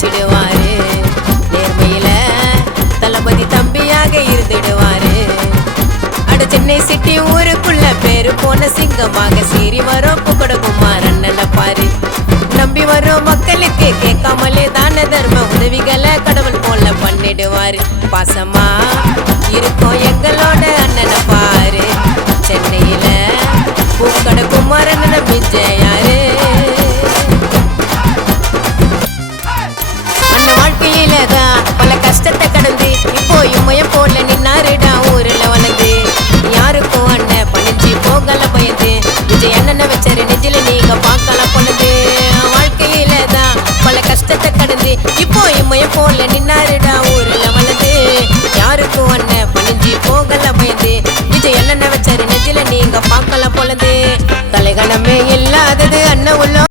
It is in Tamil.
ஜெயிச்சிடுவாரு. நேர்மையில தளபதி தம்பியாக இருந்துடுவாரு. அட சென்னை சிட்டி ஊருக்குள்ள பேரு போன சிங்கமாக சீறி வரும் புகழகுமார் அண்ணனை பாரு. நம்பி வரும் மக்களுக்கு கேட்காமலே தான தர்ம உதவிகளை கடவுள் போல பண்ணிடுவாரு. பாசமா இருக்கும் எங்களோட அண்ணனை பாரு. சென்னையில பூக்கட குமாரன் விஜயாரு. அண்ணன் வாழ்க்கையில தான் பல கஷ்டத்தை கடந்து இப்போ இம்மையம் போல நின்னாருடா ஊருல வளர்ந்து. யாருக்கும் அண்ணன் பணிஞ்சு போகல பயந்து விஜய் அண்ணனை வச்சாரு நெஞ்சில நீங்க பார்க்கலாம் பொழுது. வாழ்க்கையில தான் பல கஷ்டத்தை கடந்து இப்போ இம்மையம் போல நின்னாருடா ஊருல வளர்ந்து. யாருக்கும் அண்ணன் பணிஞ்சு போகல பயந்து விஜய் அண்ணனை வச்சாரு நெஞ்சில நீங்க பார்க்கலாம் பொழுது. தலைகணமே இல்லாதது அண்ணன் உள்ள